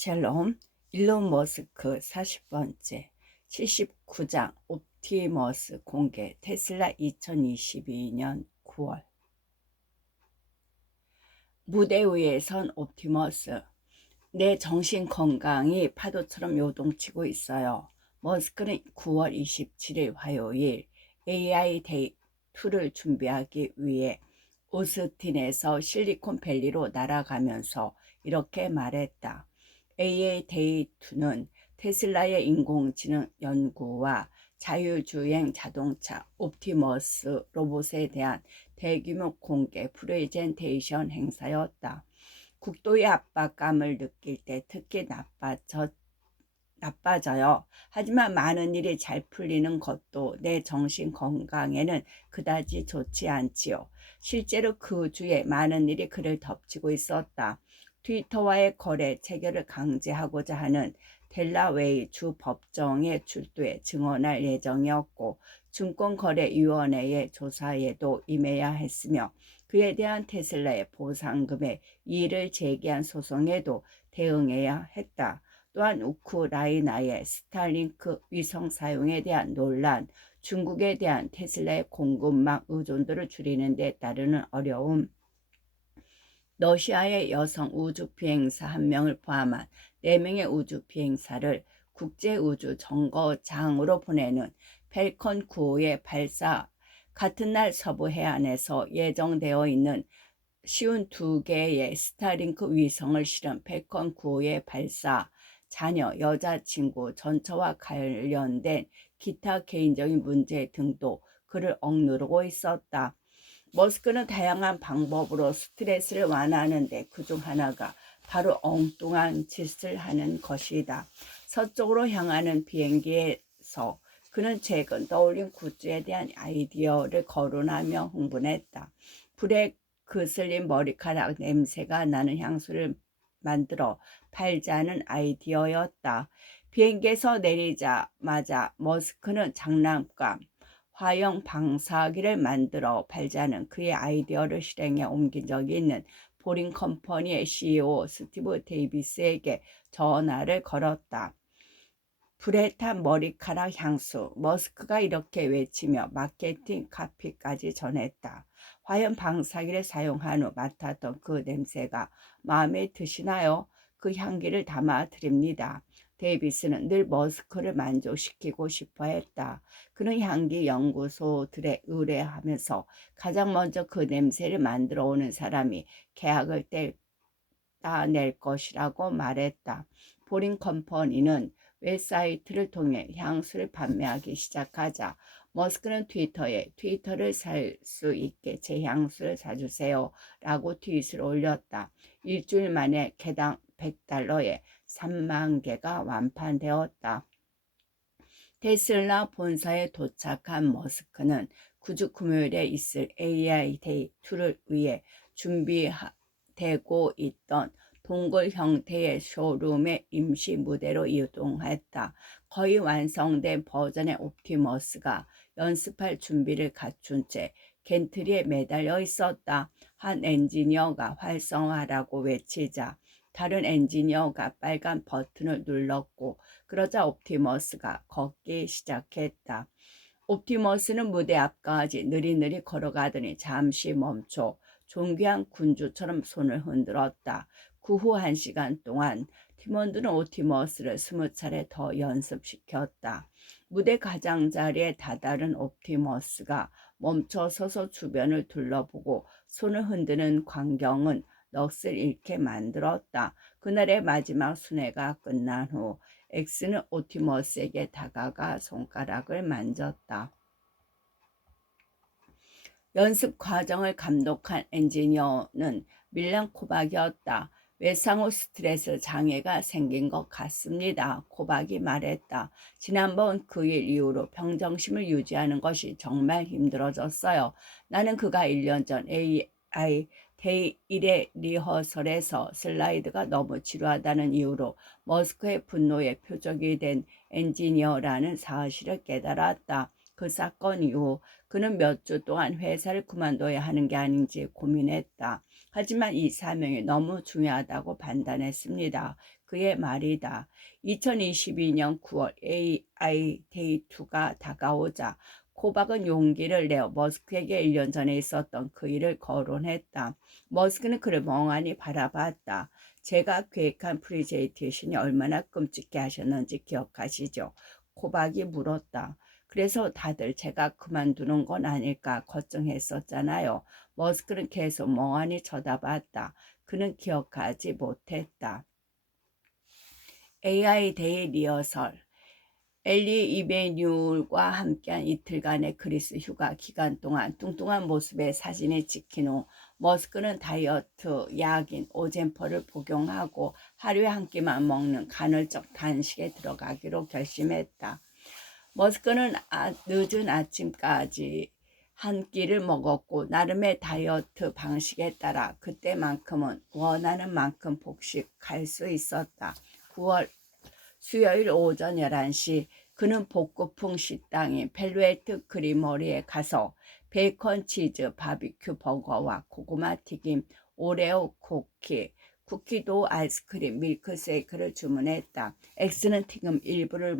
샬롬, 일론 머스크 40번째 79장 옵티머스 공개 테슬라 2022년 9월 무대 위에 선 옵티머스. 내 정신 건강이 파도처럼 요동치고 있어요. 머스크는 9월 27일 화요일 AI 데이 2를 준비하기 위해 오스틴에서 실리콘밸리로 날아가면서 이렇게 말했다. AI 데이 2는 테슬라의 인공지능 연구와 자율주행 자동차 옵티머스 로봇에 대한 대규모 공개 프레젠테이션 행사였다. 국도의 압박감을 느낄 때 특히 나빠져요. 하지만 많은 일이 잘 풀리는 것도 내 정신 건강에는 그다지 좋지 않지요. 실제로 그 주에 많은 일이 그를 덮치고 있었다. 트위터와의 거래 체결을 강제하고자 하는 델라웨이 주 법정에 출두해 증언할 예정이었고 증권거래위원회의 조사에도 임해야 했으며 그에 대한 테슬라의 보상금의 이의를 제기한 소송에도 대응해야 했다. 또한 우크라이나의 스타링크 위성 사용에 대한 논란, 중국에 대한 테슬라의 공급망 의존도를 줄이는 데 따르는 어려움, 러시아의 여성 우주비행사 1명을 포함한 4명의 우주비행사를 국제우주정거장으로 보내는 펠컨 9호의 발사, 같은 날 서부 해안에서 예정되어 있는 52개의 스타링크 위성을 실은 펠컨 9호의 발사, 자녀, 여자친구, 전처와 관련된 기타 개인적인 문제 등도 그를 억누르고 있었다. 머스크는 다양한 방법으로 스트레스를 완화하는데 그중 하나가 바로 엉뚱한 짓을 하는 것이다. 서쪽으로 향하는 비행기에서 그는 최근 떠올린 굿즈에 대한 아이디어를 거론하며 흥분했다. 불에 그슬린 머리카락 냄새가 나는 향수를 만들어 팔자는 아이디어였다. 비행기에서 내리자마자 머스크는 장난감, 화형 방사기를 만들어 팔자는 그의 아이디어를 실행에 옮긴 적이 있는 보링 컴퍼니의 CEO 스티브 데이비스에게 전화를 걸었다. 불에 탄 머리카락 향수, 머스크가 이렇게 외치며 마케팅 카피까지 전했다. 화형 방사기를 사용한 후 맡았던 그 냄새가 마음에 드시나요? 그 향기를 담아 드립니다. 데이비스는 늘 머스크를 만족시키고 싶어 했다. 그는 향기 연구소들에 의뢰하면서 가장 먼저 그 냄새를 만들어 오는 사람이 계약을 따낼 것이라고 말했다. 보링 컴퍼니는 웹사이트를 통해 향수를 판매하기 시작하자 머스크는 트위터에 트위터를 살 수 있게 제 향수를 사주세요 라고 트윗을 올렸다. 일주일 만에 개당 $100에 3만 개가 완판되었다. 테슬라 본사에 도착한 머스크는 구주 금요일에 있을 AI 데이 2를 위해 준비되고 있던 동굴 형태의 쇼룸의 임시 무대로 이동했다. 거의 완성된 버전의 옵티머스가 연습할 준비를 갖춘 채 겐트리에 매달려 있었다. 한 엔지니어가 활성화라고 외치자 다른 엔지니어가 빨간 버튼을 눌렀고 그러자 옵티머스가 걷기 시작했다. 옵티머스는 무대 앞까지 느리느리 걸어가더니 잠시 멈춰 존귀한 군주처럼 손을 흔들었다. 그 후 1시간 동안 팀원들은 옵티머스를 20차례 더 연습시켰다. 무대 가장자리에 다다른 옵티머스가 멈춰서서 주변을 둘러보고 손을 흔드는 광경은 넋을 잃게 만들었다. 그날의 마지막 순회가 끝난 후 엑스는 옵티머스에게 다가가 손가락을 만졌다. 연습 과정을 감독한 엔지니어는 밀란 코박이었다. 외상 후 스트레스 장애가 생긴 것 같습니다. 코박이 말했다. 지난번 그 일 이후로 평정심을 유지하는 것이 정말 힘들어졌어요. 나는 그가 1년 전 AI 데이 1의 리허설에서 슬라이드가 너무 지루하다는 이유로 머스크의 분노의 표적이 된 엔지니어라는 사실을 깨달았다. 그 사건 이후 그는 몇 주 동안 회사를 그만둬야 하는 게 아닌지 고민했다. 하지만 이 사명이 너무 중요하다고 판단했습니다. 그의 말이다. 2022년 9월 AI 데이 2가 다가오자 코박은 용기를 내어 머스크에게 1년 전에 있었던 그 일을 거론했다. 머스크는 그를 멍하니 바라봤다. 제가 계획한 프리젠테이션이 얼마나 끔찍해 하셨는지 기억하시죠? 코박이 물었다. 그래서 다들 제가 그만두는 건 아닐까 걱정했었잖아요. 머스크는 계속 멍하니 쳐다봤다. 그는 기억하지 못했다. AI 데이 리허설. 엘리 이베뉴얼과 함께한 이틀간의 그리스 휴가 기간 동안 뚱뚱한 모습의 사진이 찍힌 후 머스크는 다이어트 약인 오젠퍼를 복용하고 하루에 한 끼만 먹는 간헐적 단식에 들어가기로 결심했다. 머스크는 늦은 아침까지 한 끼를 먹었고 나름의 다이어트 방식에 따라 그때만큼은 원하는 만큼 폭식할 수 있었다. 9월 수요일 오전 11시 그는 복고풍 식당인 펠루에트 크리머리에 가서 베이컨 치즈 바비큐 버거와 고구마 튀김, 오레오 쿠키도 아이스크림, 밀크쉐이크를 주문했다. 엑스는 튀김 일부를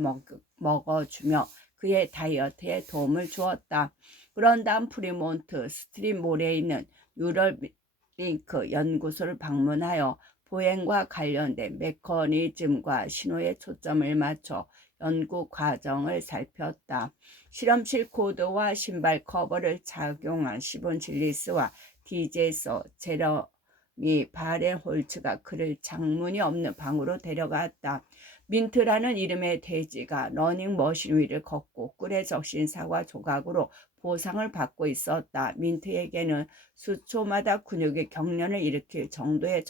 먹어주며 그의 다이어트에 도움을 주었다. 그런 다음 프리몬트 스트릿몰에 있는 뉴럴링크 연구소를 방문하여 보행과 관련된 메커니즘과 신호에 초점을 맞춰 연구 과정을 살폈다. 실험실 코드와 신발 커버를 착용한 시본 질리스와 디제서 제러미 바렌홀츠가 그를 창문이 없는 방으로 데려갔다. 민트라는 이름의 돼지가 러닝머신 위를 걷고 꿀에 적신 사과 조각으로 보상을 받고 있었다. 민트에게는 수초마다 근육의 경련을 일으킬 정도의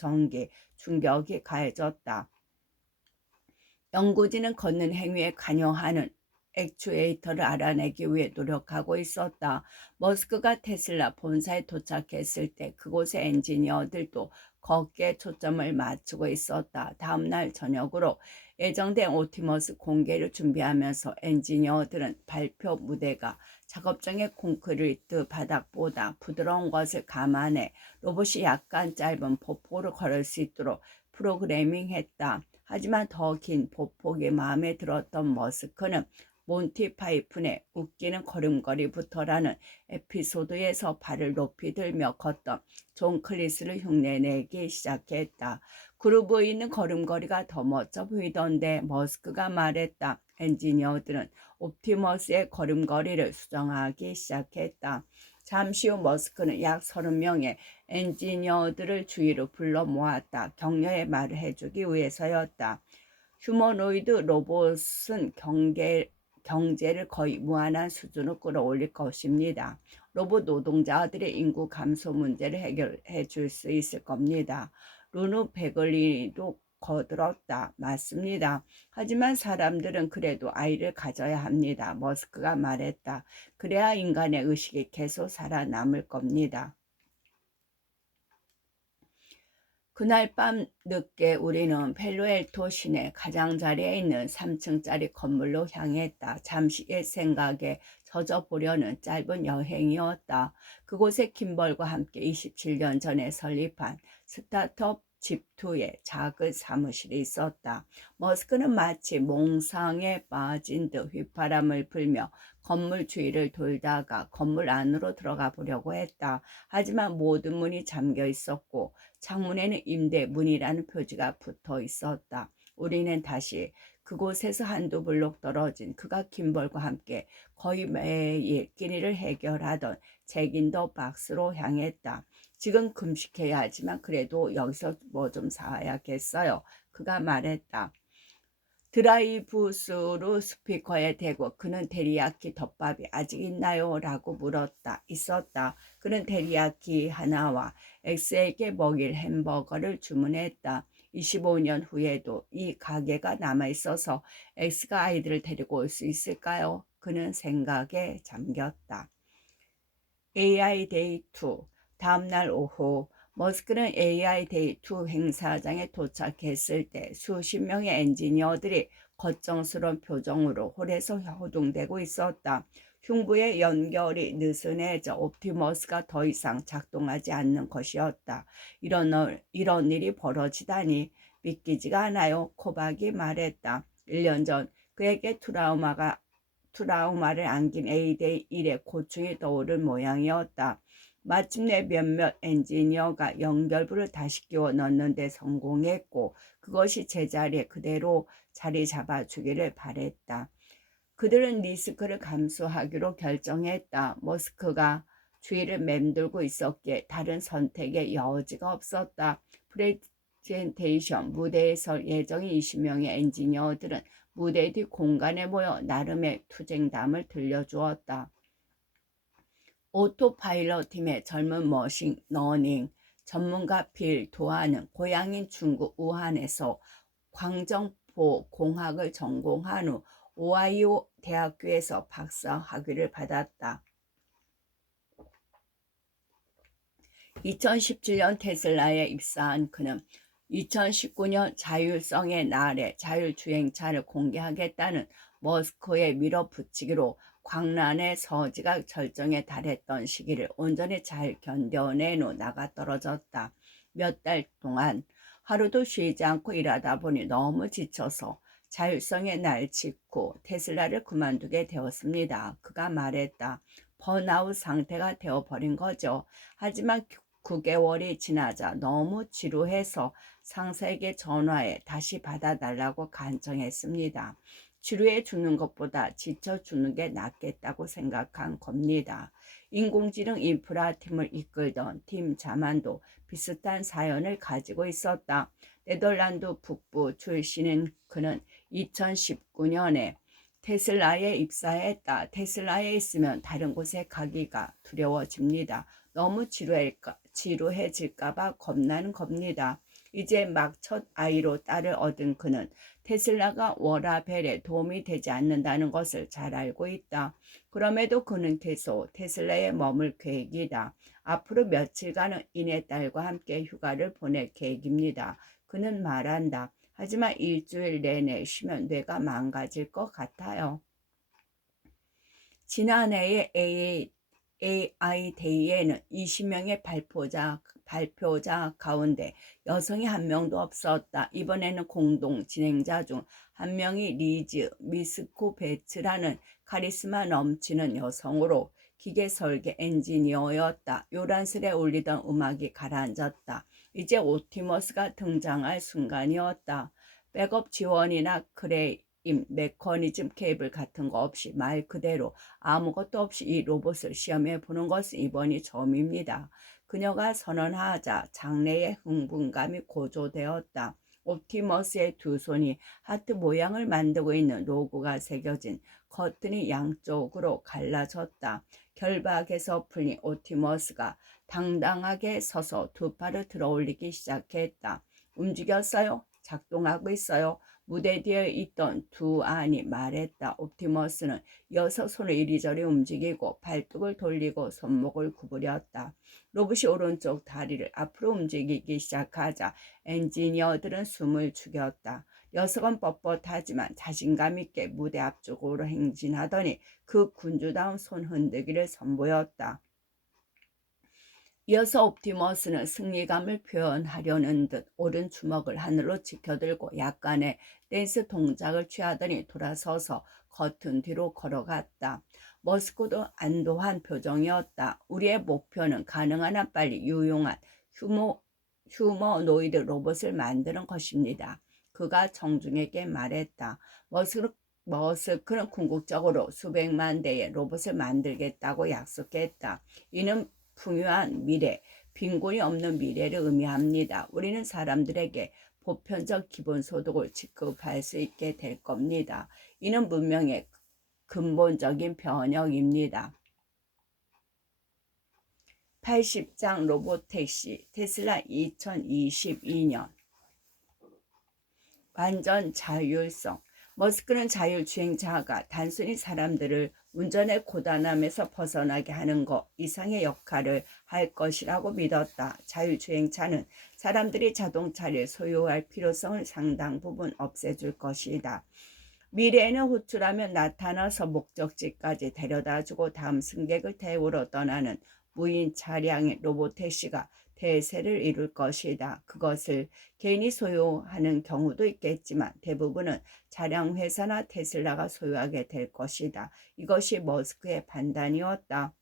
충격이 가해졌다. 연구진은 걷는 행위에 관여하는 액추에이터를 알아내기 위해 노력하고 있었다. 머스크가 테슬라 본사에 도착했을 때 그곳의 엔지니어들도 걷기에 초점을 맞추고 있었다. 다음날 저녁으로 예정된 옵티머스 공개를 준비하면서 엔지니어들은 발표 무대가 작업장의 콘크리트 바닥보다 부드러운 것을 감안해 로봇이 약간 짧은 보폭을 걸을 수 있도록 프로그래밍했다. 하지만 더 긴 보폭이 마음에 들었던 머스크는 몬티 파이픈의 웃기는 걸음걸이부터라는 에피소드에서 발을 높이 들며 걷던 존 클리스를 흉내내기 시작했다. 그루브 있는 걸음걸이가 더 멋져 보이던데 머스크가 말했다. 엔지니어들은 옵티머스의 걸음걸이를 수정하기 시작했다. 잠시 후 머스크는 약 30명의 엔지니어들을 주위로 불러 모았다. 격려의 말을 해주기 위해서였다. 휴머노이드 로봇은 경제를 거의 무한한 수준으로 끌어올릴 것입니다. 로봇 노동자들의 인구 감소 문제를 해결해 줄 수 있을 겁니다. 루누 베글리도 거들었다. 맞습니다. 하지만 사람들은 그래도 아이를 가져야 합니다. 머스크가 말했다. 그래야 인간의 의식이 계속 살아남을 겁니다. 그날 밤 늦게 우리는 펠로엘토 시내 가장자리에 있는 3층짜리 건물로 향했다. 잠시 옛 생각에 젖어보려는 짧은 여행이었다. 그곳에 김벌과 함께 27년 전에 설립한 스타트업 집투의 작은 사무실이 있었다. 머스크는 마치 몽상에 빠진 듯 휘파람을 불며 건물 주위를 돌다가 건물 안으로 들어가 보려고 했다. 하지만 모든 문이 잠겨 있었고 창문에는 임대문이라는 표지가 붙어 있었다. 우리는 다시 그곳에서 한두 블록 떨어진 그가 김벌과 함께 거의 매일 끼니를 해결하던 잭인더 박스로 향했다. 지금 금식해야 하지만 그래도 여기서 뭐 좀 사야겠어요. 그가 말했다. 드라이브스루 스피커에 대고 그는 테리야키 덮밥이 아직 있나요? 라고 물었다. 있었다. 그는 테리야키 하나와 엑스에게 먹일 햄버거를 주문했다. 25년 후에도 이 가게가 남아있어서 엑스가 아이들을 데리고 올 수 있을까요? 그는 생각에 잠겼다. AI 데이 2 다음날 오후 머스크는 AI 데이 2 행사장에 도착했을 때 수십 명의 엔지니어들이 걱정스러운 표정으로 홀에서 호둥대고 있었다. 흉부의 연결이 느슨해져 옵티머스가 더 이상 작동하지 않는 것이었다. 이런 일이 벌어지다니 믿기지가 않아요. 코박이 말했다. 1년 전 그에게 트라우마를 안긴 에이데이 일에 고충이 떠오른 모양이었다. 마침내 몇몇 엔지니어가 연결부를 다시 끼워 넣는 데 성공했고 그것이 제자리에 그대로 자리 잡아주기를 바랬다. 그들은 리스크를 감수하기로 결정했다. 머스크가 주위를 맴돌고 있었기에 다른 선택의 여지가 없었다. 프레젠테이션 무대에 설 예정인 20명의 엔지니어들은 무대 뒤 공간에 모여 나름의 투쟁담을 들려주었다. 오토파일럿 팀의 젊은 머신러닝 전문가 빌 도하는 고향인 중국 우한에서 광정포 공학을 전공한 후 오하이오 대학교에서 박사 학위를 받았다. 2017년 테슬라에 입사한 그는 2019년 자율성의 날에 자율주행차를 공개하겠다는 머스크의 밀어붙이기로 광란의 서지가 절정에 달했던 시기를 온전히 잘 견뎌낸 후 나가떨어졌다. 몇 달 동안 하루도 쉬지 않고 일하다 보니 너무 지쳐서 자율성의 날 직후 테슬라를 그만두게 되었습니다. 그가 말했다. 번아웃 상태가 되어버린 거죠. 하지만 9개월이 지나자 너무 지루해서 상사에게 전화해 다시 받아달라고 간청했습니다. 지루해 죽는 것보다 지쳐 죽는 게 낫겠다고 생각한 겁니다. 인공지능 인프라 팀을 이끌던 팀 자만도 비슷한 사연을 가지고 있었다. 네덜란드 북부 출신인 그는 2019년에 테슬라에 입사했다. 테슬라에 있으면 다른 곳에 가기가 두려워집니다. 너무 지루해질까봐 겁나는 겁니다. 이제 막 첫 아이로 딸을 얻은 그는 테슬라가 워라밸에 도움이 되지 않는다는 것을 잘 알고 있다. 그럼에도 그는 계속 테슬라에 머물 계획이다. 앞으로 며칠간은 이내 딸과 함께 휴가를 보낼 계획입니다. 그는 말한다. 하지만 일주일 내내 쉬면 뇌가 망가질 것 같아요. 지난해의 AI 데이에는 20명의 발표자 가운데 여성이 한 명도 없었다. 이번에는 공동 진행자 중 한 명이 리즈 미스코베츠라는 카리스마 넘치는 여성으로 기계 설계 엔지니어였다. 요란스레 울리던 음악이 가라앉았다. 이제 옵티머스가 등장할 순간이었다. 백업 지원이나 메커니즘 케이블 같은 거 없이 말 그대로 아무것도 없이 이 로봇을 시험해 보는 것은 이번이 처음입니다. 그녀가 선언하자 장래의 흥분감이 고조되었다. 옵티머스의 두 손이 하트 모양을 만들고 있는 로고가 새겨진 커튼이 양쪽으로 갈라졌다. 결박에서 풀린 옵티머스가 당당하게 서서 두 팔을 들어올리기 시작했다. 움직였어요? 작동하고 있어요? 무대 뒤에 있던 두 안이 말했다. 옵티머스는 이어서 손을 이리저리 움직이고 발뚝을 돌리고 손목을 구부렸다. 로봇이 오른쪽 다리를 앞으로 움직이기 시작하자 엔지니어들은 숨을 죽였다. 녀석은 뻣뻣하지만 자신감 있게 무대 앞쪽으로 행진하더니 그 군주다운 손 흔들기를 선보였다. 이어서 옵티머스는 승리감을 표현하려는 듯 오른 주먹을 하늘로 지켜들고 약간의 댄스 동작을 취하더니 돌아서서 커튼 뒤로 걸어갔다. 머스크도 안도한 표정이었다. 우리의 목표는 가능한 한 빨리 유용한 휴머노이드 로봇을 만드는 것입니다. 그가 정중에게 말했다. 머스크는 궁극적으로 수백만 대의 로봇을 만들겠다고 약속했다. 이는 풍요한 미래, 빈곤이 없는 미래를 의미합니다. 우리는 사람들에게 보편적 기본소득을 지급할 수 있게 될 겁니다. 이는 문명의 근본적인 변혁입니다. 80장 로봇택시 테슬라 2022년 완전 자율성. 머스크는 자율주행차가 단순히 사람들을 운전의 고단함에서 벗어나게 하는 것 이상의 역할을 할 것이라고 믿었다. 자율주행차는 사람들이 자동차를 소유할 필요성을 상당 부분 없애줄 것이다. 미래에는 호출하면 나타나서 목적지까지 데려다주고 다음 승객을 태우러 떠나는 무인 차량인 로보택시가 대세를 이룰 것이다. 그것을 개인이 소유하는 경우도 있겠지만 대부분은 차량 회사나 테슬라가 소유하게 될 것이다. 이것이 머스크의 판단이었다.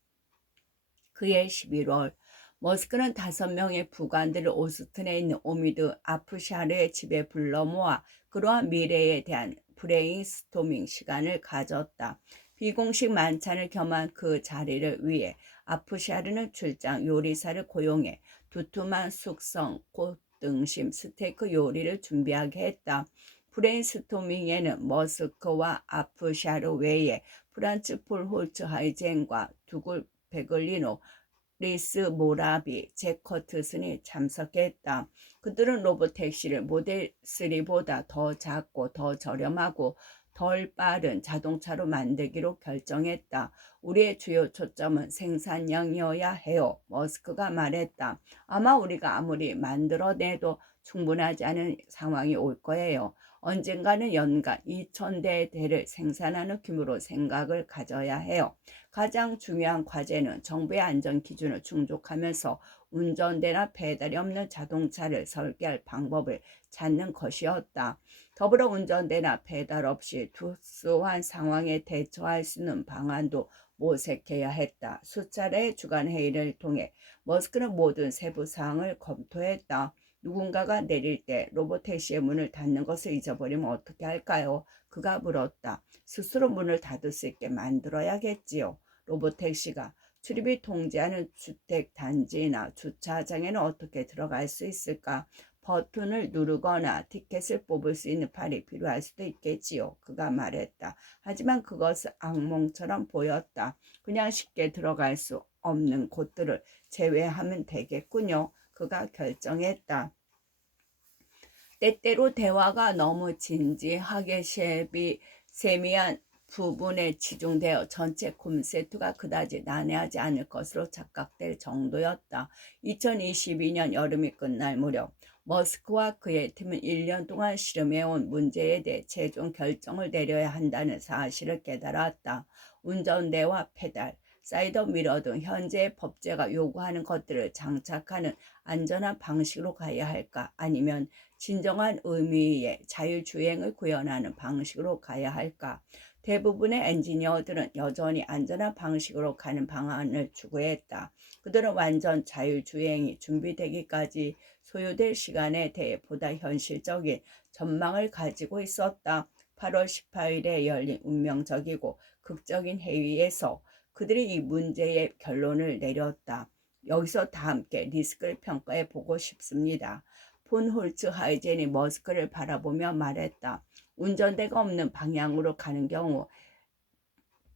그해 11월 머스크는 5명의 부관들을 오스틴에 있는 오미드 아프샤르의 집에 불러 모아 그러한 미래에 대한 브레인스토밍 시간을 가졌다. 비공식 만찬을 겸한 그 자리를 위해 아프샤르는 출장 요리사를 고용해 두툼한 숙성, 꽃등심, 스테이크 요리를 준비하게 했다. 브레인스토밍에는 머스크와 아프샤르 외에 프란츠 폴 홀츠하이젠과 두굴 베글리노, 리스 모라비, 잭 커트슨이 참석했다. 그들은 로보택시를 모델 3보다 더 작고 더 저렴하고 덜 빠른 자동차로 만들기로 결정했다. 우리의 주요 초점은 생산량이어야 해요. 머스크가 말했다. 아마 우리가 아무리 만들어내도 충분하지 않은 상황이 올 거예요. 언젠가는 연간 2,000대를 생산하는 규모로 생각을 가져야 해요. 가장 중요한 과제는 정부의 안전 기준을 충족하면서 운전대나 페달이 없는 자동차를 설계할 방법을 찾는 것이었다. 더불어 운전대나 페달 없이 특수한 상황에 대처할 수 있는 방안도 모색해야 했다. 수차례의 주간 회의를 통해 머스크는 모든 세부 사항을 검토했다. 누군가가 내릴 때 로보택시의 문을 닫는 것을 잊어버리면 어떻게 할까요? 그가 물었다. 스스로 문을 닫을 수 있게 만들어야겠지요. 로보택시가 출입이 통제하는 주택 단지나 주차장에는 어떻게 들어갈 수 있을까? 버튼을 누르거나 티켓을 뽑을 수 있는 팔이 필요할 수도 있겠지요. 그가 말했다. 하지만 그것은 악몽처럼 보였다. 그냥 쉽게 들어갈 수 없는 곳들을 제외하면 되겠군요. 그가 결정했다. 때때로 대화가 너무 진지하게 세미한 부분에 치중되어 전체 콘셉트가 그다지 난해하지 않을 것으로 착각될 정도였다. 2022년 여름이 끝날 무렵 머스크와 그의 팀은 1년 동안 실험해온 문제에 대해 최종 결정을 내려야 한다는 사실을 깨달았다. 운전대와 페달, 사이드 미러 등 현재의 법제가 요구하는 것들을 장착하는 안전한 방식으로 가야 할까? 아니면 진정한 의미의 자율주행을 구현하는 방식으로 가야 할까? 대부분의 엔지니어들은 여전히 안전한 방식으로 가는 방안을 추구했다. 그들은 완전 자율주행이 준비되기까지 소요될 시간에 대해 보다 현실적인 전망을 가지고 있었다. 8월 18일에 열린 운명적이고 극적인 회의에서 그들이 이 문제의 결론을 내렸다. 여기서 다 함께 리스크를 평가해 보고 싶습니다. 폰 홀츠하이젠이 머스크를 바라보며 말했다. 운전대가 없는 방향으로 가는 경우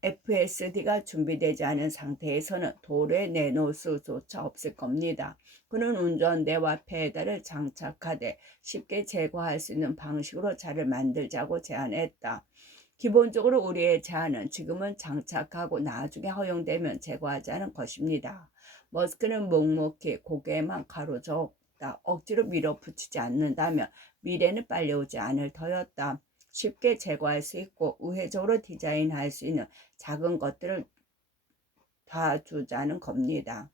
FSD가 준비되지 않은 상태에서는 도로에 내놓을 수조차 없을 겁니다. 그는 운전대와 페달을 장착하되 쉽게 제거할 수 있는 방식으로 차를 만들자고 제안했다. 기본적으로 우리의 제안은 지금은 장착하고 나중에 허용되면 제거하자는 것입니다. 머스크는 묵묵히 고개만 가로저었다. 억지로 밀어붙이지 않는다면 미래는 빨리 오지 않을 터였다. 쉽게 제거할 수 있고 우회적으로 디자인할 수 있는 작은 것들을 봐주자는 겁니다.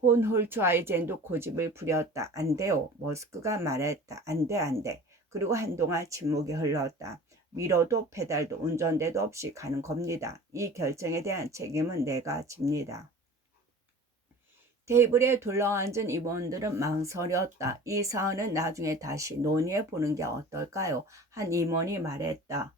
폰 홀츠하이젠도 고집을 부렸다. 안 돼요. 머스크가 말했다. 안 돼, 안 돼. 그리고 한동안 침묵이 흘렀다. 미러도 페달도 운전대도 없이 가는 겁니다. 이 결정에 대한 책임은 내가 집니다. 테이블에 둘러앉은 임원들은 망설였다. 이 사안은 나중에 다시 논의해 보는 게 어떨까요? 한 임원이 말했다.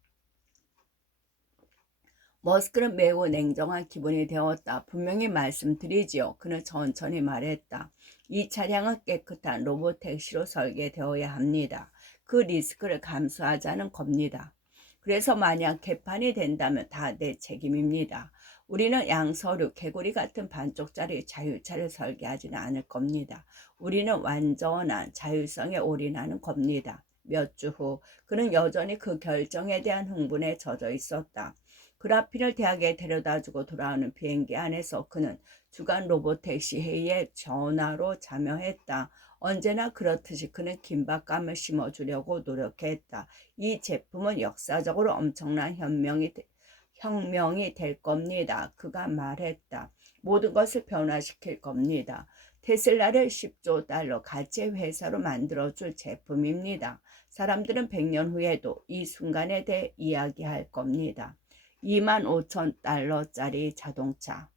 머스크는 매우 냉정한 기분이 되었다. 분명히 말씀드리지요. 그는 천천히 말했다. 이 차량은 깨끗한 로보택시로 설계되어야 합니다. 그 리스크를 감수하자는 겁니다. 그래서 만약 개판이 된다면 다 내 책임입니다. 우리는 양서류, 개구리 같은 반쪽짜리 자율차를 설계하지는 않을 겁니다. 우리는 완전한 자율성에 올인하는 겁니다. 몇 주 후 그는 여전히 그 결정에 대한 흥분에 젖어 있었다. 그라핀을 대학에 데려다주고 돌아오는 비행기 안에서 그는 주간 로보택시 회의에 전화로 참여했다. 언제나 그렇듯이 그는 긴박감을 심어주려고 노력했다. 이 제품은 역사적으로 엄청난 혁명이 될 겁니다. 그가 말했다. 모든 것을 변화시킬 겁니다. 테슬라를 10조 달러 가치의 회사로 만들어줄 제품입니다. 사람들은 100년 후에도 이 순간에 대해 이야기할 겁니다. 25,000달러짜리 자동차.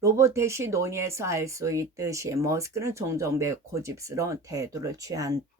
로보택시 논의에서 알 수 있듯이 머스크는 종종 매우 고집스러운 태도를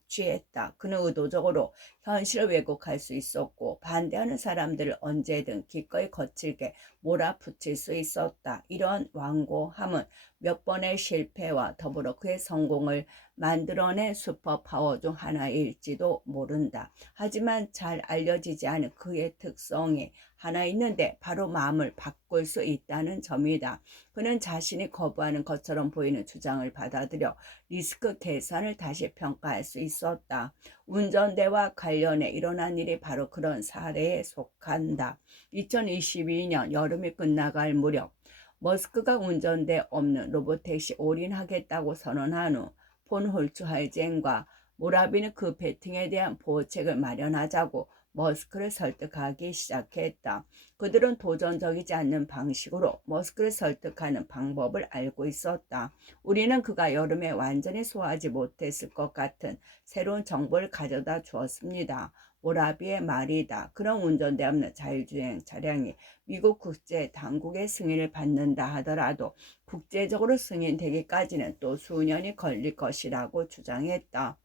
취했다. 그는 의도적으로 현실을 왜곡할 수 있었고 반대하는 사람들을 언제든 기꺼이 거칠게 몰아붙일 수 있었다. 이런 완고함은 몇 번의 실패와 더불어 그의 성공을 만들어낸 슈퍼파워 중 하나일지도 모른다. 하지만 잘 알려지지 않은 그의 특성이 하나 있는데 바로 마음을 바꿀 수 있다는 점이다. 그는 자신이 거부하는 것처럼 보이는 주장을 받아들여 리스크 계산을 다시 평가할 수 있었다. 운전대와 관련해 일어난 일이 바로 그런 사례에 속한다. 2022년 여름이 끝나갈 무렵 머스크가 운전대 없는 로보택시 올인하겠다고 선언한 후 폰 홀츠하이젠과 모라비는 그 베팅에 대한 보호책을 마련하자고 머스크를 설득하기 시작했다. 그들은 도전적이지 않는 방식으로 머스크를 설득하는 방법을 알고 있었다. 우리는 그가 여름에 완전히 소화하지 못했을 것 같은 새로운 정보를 가져다 주었습니다. 모라비의 말이다. 그런 운전대 없는 자율주행 차량이 미국 국제 당국의 승인을 받는다 하더라도 국제적으로 승인되기까지는 또 수년이 걸릴 것이라고 주장했다.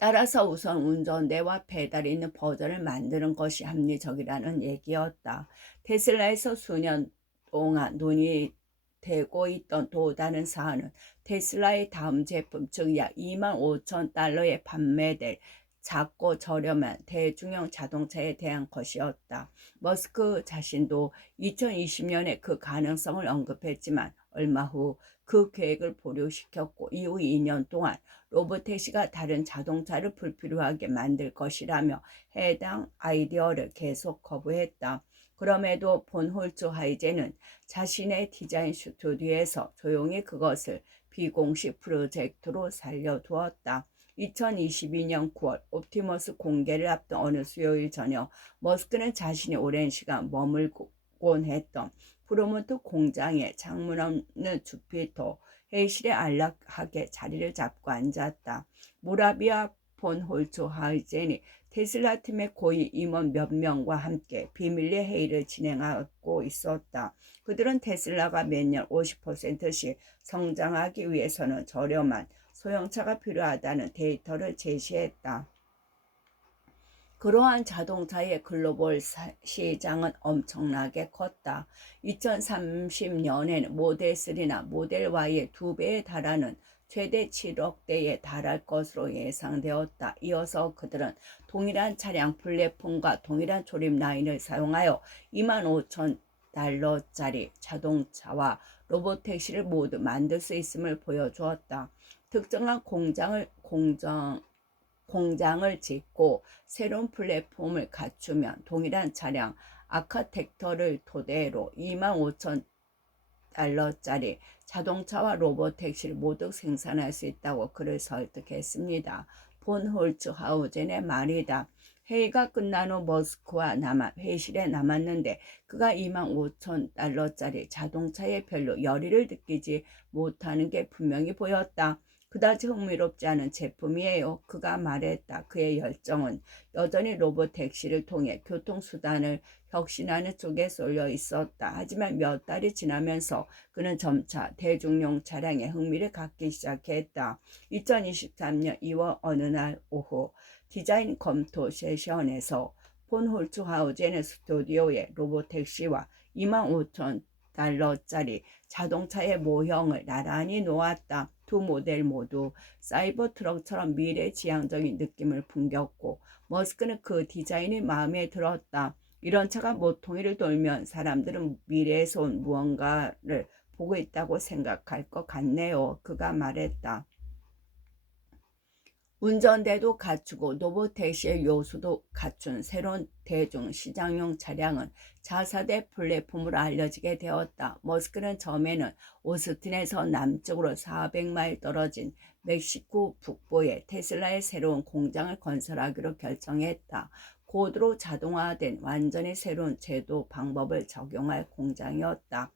따라서 우선 운전대와 페달이 있는 버전을 만드는 것이 합리적이라는 얘기였다. 테슬라에서 수년 동안 논의되고 있던 또 다른 사안은 테슬라의 다음 제품, 즉 약 25,000달러에 판매될 작고 저렴한 대중형 자동차에 대한 것이었다. 머스크 자신도 2020년에 그 가능성을 언급했지만 얼마 후 그 계획을 보류시켰고 이후 2년 동안 로보택시가 다른 자동차를 불필요하게 만들 것이라며 해당 아이디어를 계속 거부했다. 그럼에도 본 홀츠하이젠은 자신의 디자인 스튜디오에서 조용히 그것을 비공식 프로젝트로 살려두었다. 2022년 9월 옵티머스 공개를 앞둔 어느 수요일 저녁 머스크는 자신이 오랜 시간 머물곤 했던 프로몬트 공장의 창문 없는 주피터 회의실에 안락하게 자리를 잡고 앉았다. 모라비아 폰 홀츠하이젠이 테슬라 팀의 고위 임원 몇 명과 함께 비밀리에 회의를 진행하고 있었다. 그들은 테슬라가 매년 50%씩 성장하기 위해서는 저렴한 소형차가 필요하다는 데이터를 제시했다. 그러한 자동차의 글로벌 시장은 엄청나게 컸다. 2030년에는 모델 3나 모델 Y의 2배에 달하는 최대 7억 대에 달할 것으로 예상되었다. 이어서 그들은 동일한 차량 플랫폼과 동일한 조립 라인을 사용하여 25,000달러짜리 자동차와 로보택시를 모두 만들 수 있음을 보여주었다. 특정한 공장을 짓고 새로운 플랫폼을 갖추면 동일한 차량 아카텍터를 토대로 25,000달러짜리 자동차와 로보택시를 모두 생산할 수 있다고 그를 설득했습니다. 본 홀츠하우젠의 말이다. 회의가 끝난 후 머스크와 회의실에 남았는데 그가 25,000달러짜리 자동차에 별로 열의를 느끼지 못하는 게 분명히 보였다. 그다지 흥미롭지 않은 제품이에요. 그가 말했다. 그의 열정은 여전히 로보택시를 통해 교통수단을 혁신하는 쪽에 쏠려 있었다. 하지만 몇 달이 지나면서 그는 점차 대중용 차량에 흥미를 갖기 시작했다. 2023년 2월 어느 날 오후 디자인 검토 세션에서 폰 홀츠하우젠의 스튜디오에 로보택시와 25,000달러짜리 자동차의 모형을 나란히 놓았다. 두 모델 모두 사이버 트럭처럼 미래지향적인 느낌을 풍겼고 머스크는 그 디자인이 마음에 들었다. 이런 차가 모퉁이를 돌면 사람들은 미래에서 온 무언가를 보고 있다고 생각할 것 같네요. 그가 말했다. 운전대도 갖추고 로보택시의 요소도 갖춘 새로운 대중 시장용 차량은 차세대 플랫폼으로 알려지게 되었다. 머스크는 처음에는 오스틴에서 남쪽으로 400마일 떨어진 멕시코 북부에 테슬라의 새로운 공장을 건설하기로 결정했다. 고도로 자동화된 완전히 새로운 제도 방법을 적용할 공장이었다.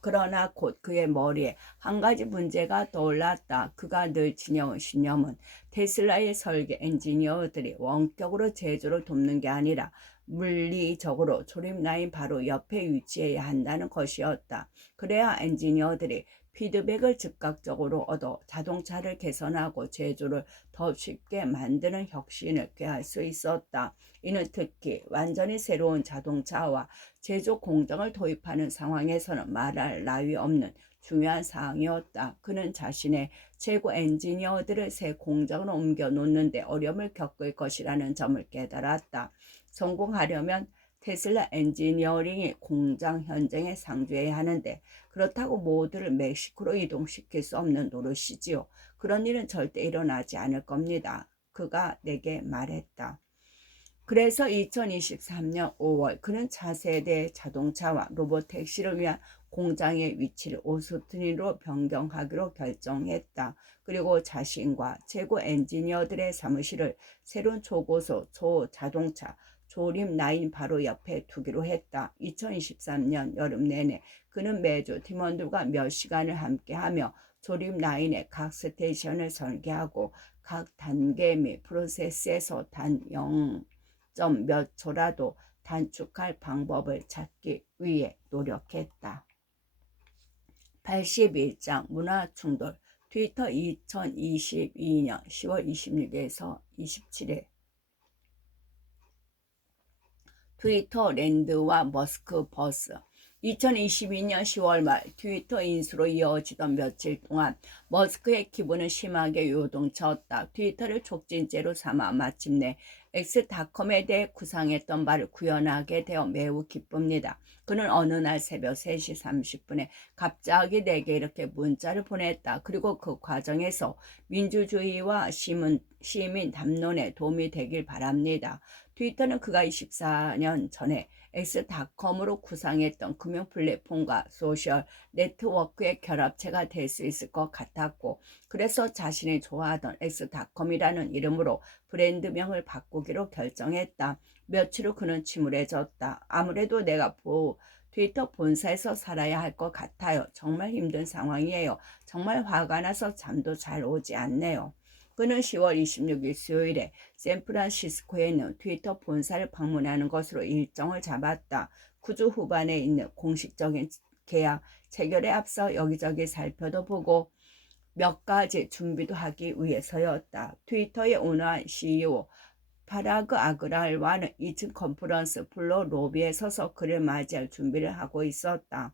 그러나 곧 그의 머리에 한 가지 문제가 떠올랐다. 그가 늘 지녀온 신념은 테슬라의 설계 엔지니어들이 원격으로 제조를 돕는 게 아니라 물리적으로 조립 라인 바로 옆에 위치해야 한다는 것이었다. 그래야 엔지니어들이 피드백을 즉각적으로 얻어 자동차를 개선하고 제조를 더 쉽게 만드는 혁신을 꾀할 수 있었다. 이는 특히 완전히 새로운 자동차와 제조 공정을 도입하는 상황에서는 말할 나위 없는 중요한 사항이었다. 그는 자신의 최고 엔지니어들을 새 공장으로 옮겨 놓는데 어려움을 겪을 것이라는 점을 깨달았다. 성공하려면 테슬라 엔지니어링이 공장 현장에 상주해야 하는데 그렇다고 모두를 멕시코로 이동시킬 수 없는 노릇이지요. 그런 일은 절대 일어나지 않을 겁니다. 그가 내게 말했다. 그래서 2023년 5월 그는 차세대 자동차와 로보택시를 위한 공장의 위치를 오스틴으로 변경하기로 결정했다. 그리고 자신과 최고 엔지니어들의 사무실을 새로운 초고속 초자동차 조립 라인 바로 옆에 두기로 했다. 2023년 여름 내내 그는 매주 팀원들과 몇 시간을 함께하며 조립 라인의 각 스테이션을 설계하고 각 단계 및 프로세스에서 단 0.몇 초라도 단축할 방법을 찾기 위해 노력했다. 81장 문화충돌 트위터 2022년 10월 26일에서 27일 트위터 랜드와 머스크 버스 2022년 10월 말 트위터 인수로 이어지던 며칠 동안 머스크의 기분은 심하게 요동쳤다. 트위터를 촉진제로 삼아 마침내 X닷컴에 대해 구상했던 바를 구현하게 되어 매우 기쁩니다. 그는 어느 날 새벽 3시 30분에 갑자기 내게 이렇게 문자를 보냈다. 그리고 그 과정에서 민주주의와 시민 담론에 도움이 되길 바랍니다. 트위터는 그가 24년 전에 X닷컴으로 구상했던 금융 플랫폼과 소셜 네트워크의 결합체가 될 수 있을 것 같았고 그래서 자신이 좋아하던 X닷컴이라는 이름으로 브랜드명을 바꾸기로 결정했다. 며칠 후 그는 침울해졌다. 아무래도 내가 트위터 본사에서 살아야 할 것 같아요. 정말 힘든 상황이에요. 정말 화가 나서 잠도 잘 오지 않네요. 그는 10월 26일 수요일에 샌프란시스코에 있는 트위터 본사를 방문하는 것으로 일정을 잡았다. 9주 후반에 있는 공식적인 계약 체결에 앞서 여기저기 살펴도 보고 몇 가지 준비도 하기 위해서였다. 트위터의 오너한 CEO 파라그 아그랄와는 2층 컨퍼런스 플로 로비에 서서 그를 맞이할 준비를 하고 있었다.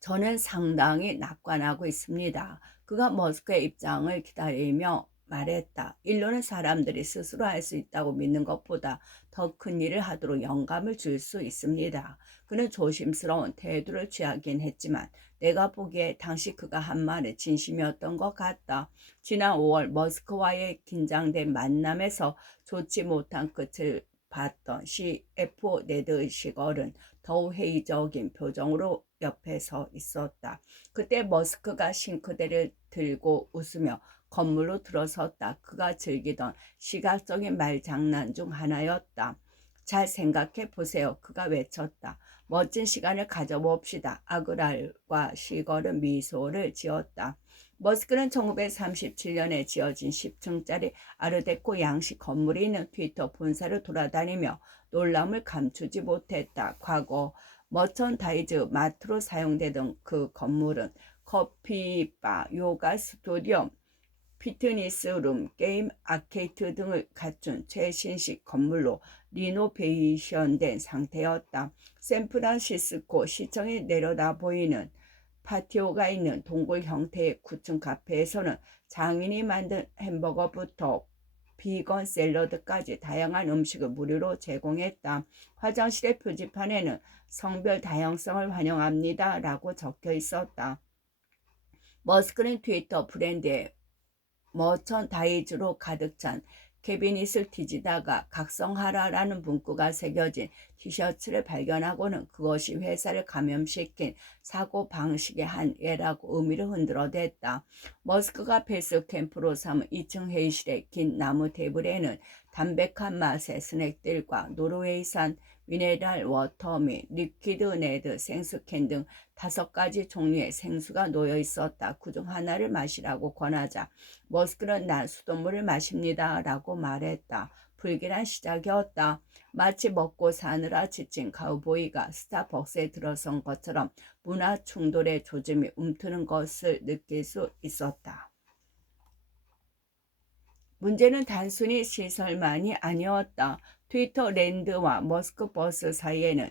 저는 상당히 낙관하고 있습니다. 그가 머스크의 입장을 기다리며 말했다. 일로는 사람들이 스스로 할 수 있다고 믿는 것보다 더 큰 일을 하도록 영감을 줄 수 있습니다. 그는 조심스러운 태도를 취하긴 했지만 내가 보기에 당시 그가 한 말이 진심이었던 것 같다. 지난 5월 머스크와의 긴장된 만남에서 좋지 못한 끝을 봤던 CFO 네드 시걸은 더욱 회의적인 표정으로 옆에 서 있었다. 그때 머스크가 싱크대를 들고 웃으며 건물로 들어섰다. 그가 즐기던 시각적인 말장난 중 하나였다. 잘 생각해 보세요. 그가 외쳤다. 멋진 시간을 가져봅시다. 아그랄과 시걸은 미소를 지었다. 머스크는 1937년에 지어진 10층짜리 아르데코 양식 건물이 있는 트위터 본사를 돌아다니며 놀람을 감추지 못했다. 과거 머천다이즈 마트로 사용되던 그 건물은 커피바, 요가 스튜디오, 피트니스룸, 게임 아케이드 등을 갖춘 최신식 건물로 리노베이션된 상태였다. 샌프란시스코 시청이 내려다 보이는 파티오가 있는 동굴 형태의 9층 카페에서는 장인이 만든 햄버거부터 비건 샐러드까지 다양한 음식을 무료로 제공했다. 화장실의 표지판에는 성별 다양성을 환영합니다 라고 적혀 있었다. 머스크는 트위터 브랜드의 머천다이즈로 가득 찬 캐비닛을 뒤지다가 각성하라라는 문구가 새겨진 티셔츠를 발견하고는 그것이 회사를 감염시킨 사고방식의 한 예라고 의미를 흔들어댔다. 머스크가 베이스 캠프로 삼은 2층 회의실의 긴 나무 테이블에는 담백한 맛의 스낵들과 노르웨이산 미네랄 워터 및 리퀴드 네드 생수캔 등 5가지 종류의 생수가 놓여 있었다. 그중 하나를 마시라고 권하자 머스크는 난 수돗물을 마십니다 라고 말했다. 불길한 시작이었다. 마치 먹고 사느라 지친 카우보이가 스타벅스에 들어선 것처럼 문화 충돌의 조짐이 움트는 것을 느낄 수 있었다. 문제는 단순히 시설만이 아니었다. 트위터 랜드와 머스크 버스 사이에는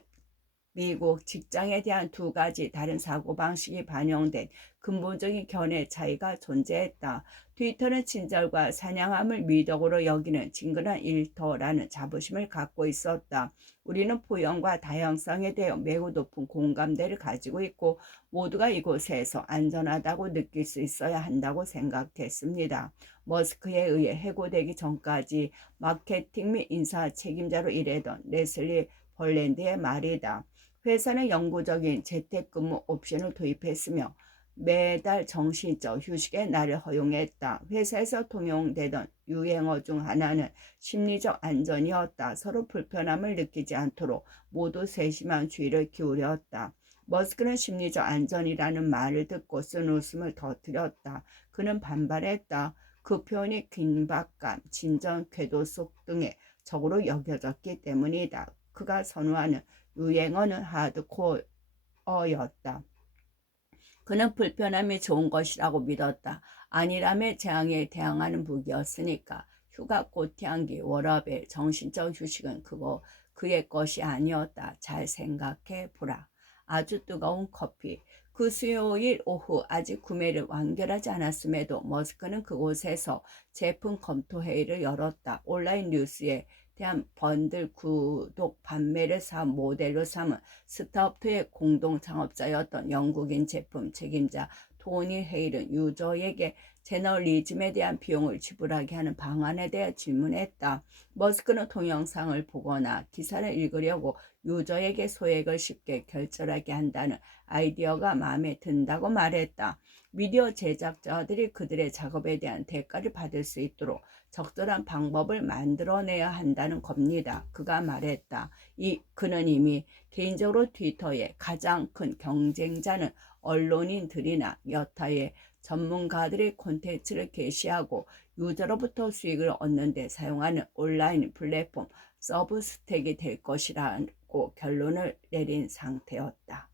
미국 직장에 대한 2가지 다른 사고방식이 반영된 근본적인 견해 차이가 존재했다. 트위터는 친절과 사냥함을 미덕으로 여기는 친근한 일터라는 자부심을 갖고 있었다. 우리는 포용과 다양성에 대해 매우 높은 공감대를 가지고 있고 모두가 이곳에서 안전하다고 느낄 수 있어야 한다고 생각했습니다. 머스크에 의해 해고되기 전까지 마케팅 및 인사 책임자로 일하던 레슬리 벌랜드의 말이다. 회사는 영구적인 재택근무 옵션을 도입했으며 매달 정신적 휴식의 날을 허용했다. 회사에서 통용되던 유행어 중 하나는 심리적 안전이었다. 서로 불편함을 느끼지 않도록 모두 세심한 주의를 기울였다. 머스크는 심리적 안전이라는 말을 듣고 쓴 웃음을 터뜨렸다. 그는 반발했다. 그 표현이 긴박감, 진정, 궤도속 등의 적으로 여겨졌기 때문이다. 그가 선호하는 유행어는 하드코어였다. 그는 불편함이 좋은 것이라고 믿었다. 안일함의 재앙에 대항하는 무기였으니까. 휴가, 꽃향기, 워라밸, 정신적 휴식은 그의 것이 아니었다. 잘 생각해 보라. 아주 뜨거운 커피. 그 수요일 오후 아직 구매를 완결하지 않았음에도 머스크는 그곳에서 제품 검토 회의를 열었다. 온라인 뉴스에 대한 번들 구독 판매를 모델로 삼은 스타트업의 공동 창업자였던 영국인 제품 책임자 토니 헤일은 유저에게 저널리즘에 대한 비용을 지불하게 하는 방안에 대해 질문했다. 머스크는 동영상을 보거나 기사를 읽으려고 유저에게 소액을 쉽게 결제하게 한다는 아이디어가 마음에 든다고 말했다. 미디어 제작자들이 그들의 작업에 대한 대가를 받을 수 있도록 적절한 방법을 만들어내야 한다는 겁니다. 그가 말했다. 그는 이미 개인적으로 트위터의 가장 큰 경쟁자는 언론인들이나 여타의 전문가들이 콘텐츠를 게시하고 유저로부터 수익을 얻는 데 사용하는 온라인 플랫폼 서브스택이 될 것이라고 결론을 내린 상태였다.